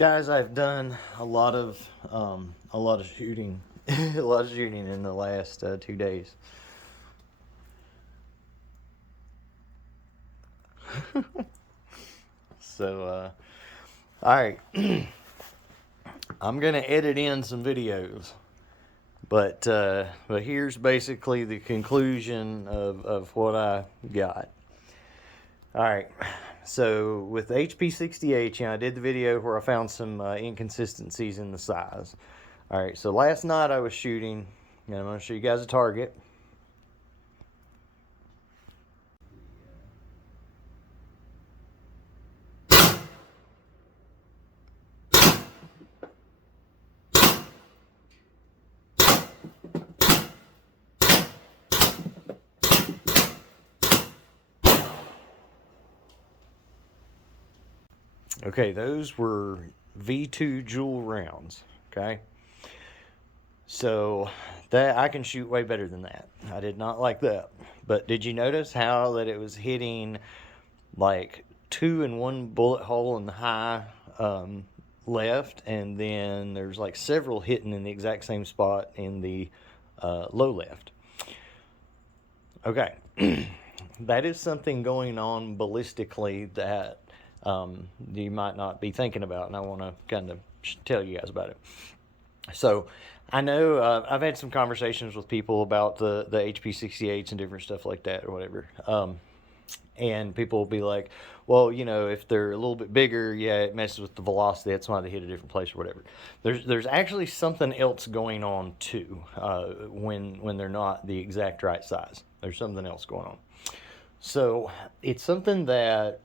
Guys, I've done a lot of shooting, a lot of shooting in the last 2 days. So, all right, I'm gonna edit in some videos, but here's basically the conclusion of what I got. All right. So with the HP68, I did the video where I found some inconsistencies in the size. All right, so last night I was shooting, and I'm going to show you guys a target. Okay, those were V2 jewel rounds, okay? So that I can shoot way better than that. I did not like that. But did you notice how that it was hitting like 2 in one bullet hole in the high left, and then there's like several hitting in the exact same spot in the low left? Okay. That is something going on ballistically that you might not be thinking about, and I want to kind of tell you guys about it. So I know I've had some conversations with people about the HP68s and different stuff like that or whatever, and people will be like, well, you know, if they're a little bit bigger, yeah, it messes with the velocity, that's why they hit a different place or whatever. There's actually something else going on too when they're not the exact right size. There's something else going on. So it's something that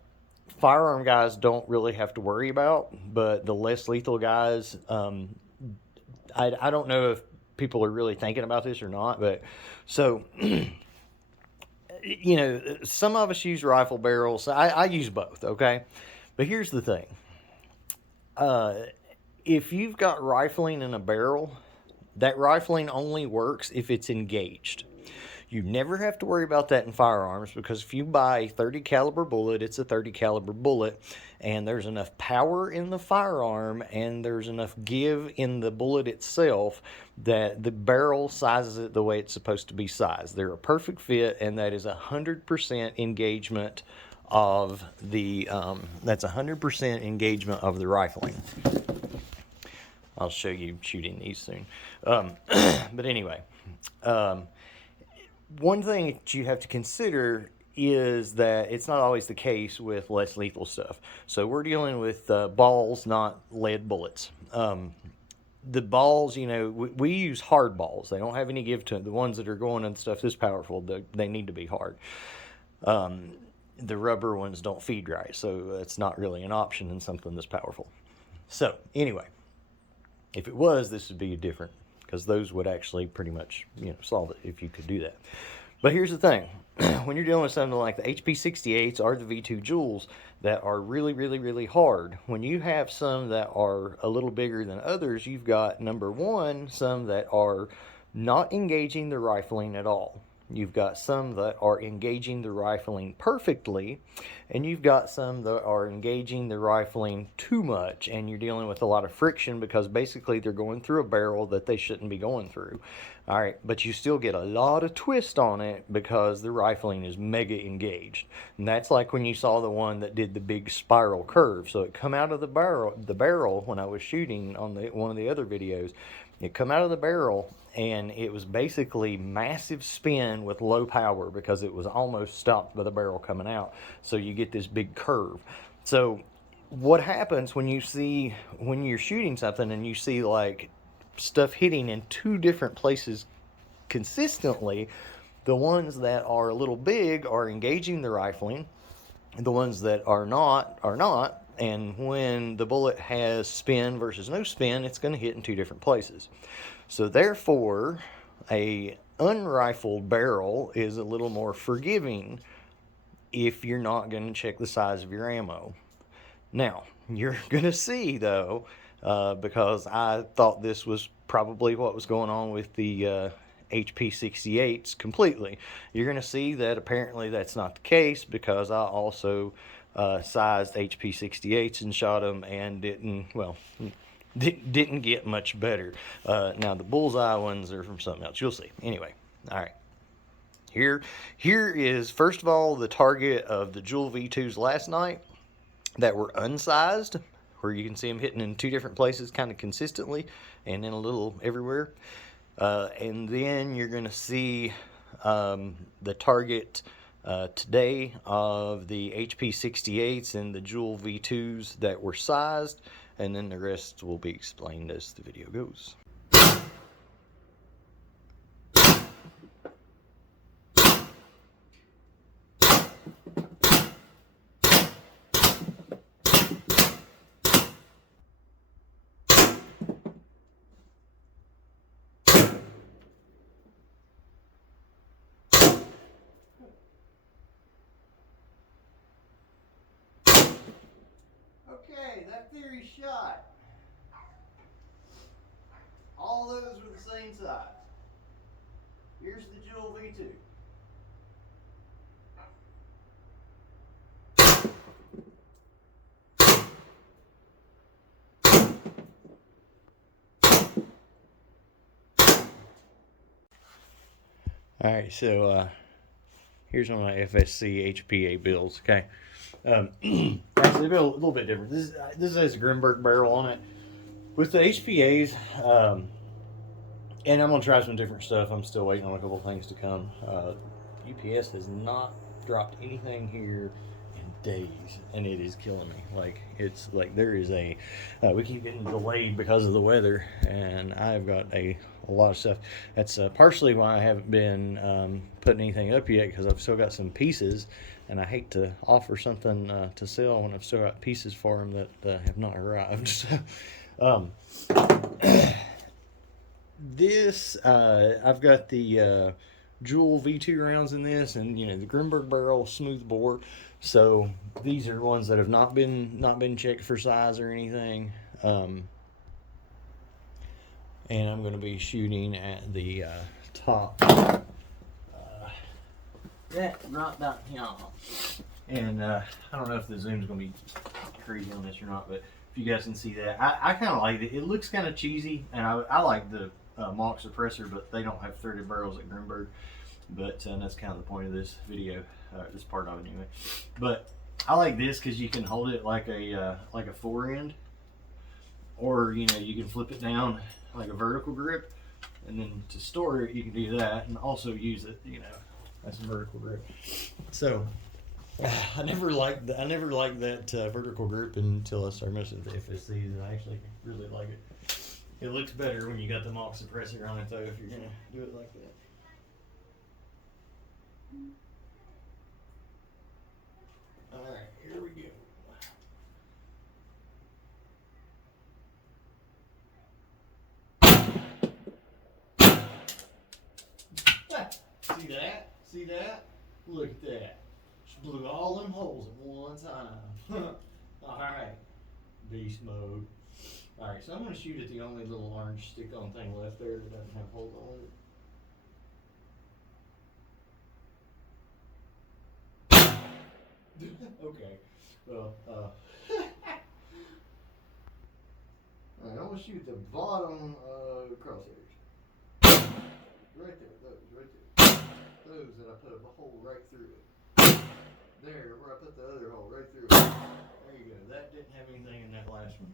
firearm guys don't really have to worry about, but the less lethal guys, I don't know if people are really thinking about this or not, but so, you know, some of us use rifle barrels. I use both, okay? But here's the thing. If you've got rifling in a barrel, that rifling only works if it's engaged. You never have to worry about that in firearms, because if you buy a 30 caliber bullet, it's a 30 caliber bullet, and there's enough power in the firearm and there's enough give in the bullet itself that the barrel sizes it the way it's supposed to be sized. They're a perfect fit, and that is 100% engagement of the that's 100% engagement of the rifling. I'll show you shooting these soon. But anyway, one thing that you have to consider is that it's not always the case with less lethal stuff. So we're dealing with balls, not lead bullets. The balls, you know, we use hard balls. They don't have any give to them. The ones that are going on stuff this powerful, they need to be hard. The rubber ones don't feed right, so it's not really an option in something this powerful. So anyway, if it was, this would be different, because those would actually pretty much, you know, solve it if you could do that. But here's the thing. When you're dealing with something like the HP68s or the V2 jewels that are really, really, really hard, when you have some that are a little bigger than others, you've got, number one, some that are not engaging the rifling at all. You've got some that are engaging the rifling perfectly, and you've got some that are engaging the rifling too much, and you're dealing with a lot of friction because basically they're going through a barrel that they shouldn't be going through. All right, but you still get a lot of twist on it because the rifling is mega engaged. And that's like when you saw the one that did the big spiral curve. So it come out of the barrel when I was shooting on one of the other videos. It come out of the barrel, and it was basically massive spin with low power because it was almost stopped by the barrel coming out. So you get this big curve. So what happens when you're shooting something and you see like stuff hitting in two different places consistently, the ones that are a little big are engaging the rifling, the ones that are not, and when the bullet has spin versus no spin, it's going to hit in two different places. So therefore, a unrifled barrel is a little more forgiving if you're not going to check the size of your ammo. Now, you're going to see, though, because I thought this was probably what was going on with the HP68s completely, you're going to see that apparently that's not the case, because I also sized HP68s and shot them, and didn't get much better. Now the bullseye ones are from something else. You'll see. Anyway, all right. Here is, first of all, the target of the Jewel V2s last night that were unsized, where you can see them hitting in 2 different places kind of consistently and then a little everywhere. And then you're going to see the target today of the HP68s and the Jewel V2s that were sized, and then the rest will be explained as the video goes. Okay, that theory shot. All those were the same size. Here's the Jewel V2. Alright, so here's one of my FSC HPA builds, okay? Actually, the build a little bit different. This has a Grimburg barrel on it. With the HPAs, and I'm going to try some different stuff. I'm still waiting on a couple things to come. UPS has not dropped anything here in days, and it is killing me. Like, it's like there is a, we keep getting delayed because of the weather, and I've got a lot of stuff. That's partially why I haven't been putting anything up yet, because I've still got some pieces, and I hate to offer something to sell when I've still got pieces for them that have not arrived. So, this, I've got the Jewel V2 rounds in this, and you know, the Grimburg barrel, smooth bore. So these are ones that have not been checked for size or anything. And I'm going to be shooting at the top. That right down here. And I don't know if the zoom's going to be crazy on this or not, but if you guys can see that, I kind of like it. It looks kind of cheesy, and I like the Mach suppressor, but they don't have threaded barrels at Grimburg. But that's kind of the point of this video, this part of it anyway. But I like this because you can hold it like a forend, or you know, you can flip it down like a vertical grip, and then to store it you can do that, and also use it, you know, as a vertical grip. So I never liked that vertical grip until I started messing with the FSCs, and I actually really like it. It looks better when you got the Mach suppressor on it, though, if you're gonna do it like that. All right, here we go. See that? See that? Look at that. Just blew all them holes at one time. Alright. Beast mode. Alright, so I'm going to shoot at the only little orange stick-on thing left there that doesn't have holes on it. Okay. Well, alright, I'm going to shoot the bottom crosshairs. Right there, those, right there. Those that I put a hole right through it. There, where I put the other hole right through it. There you go. That didn't have anything in that last one.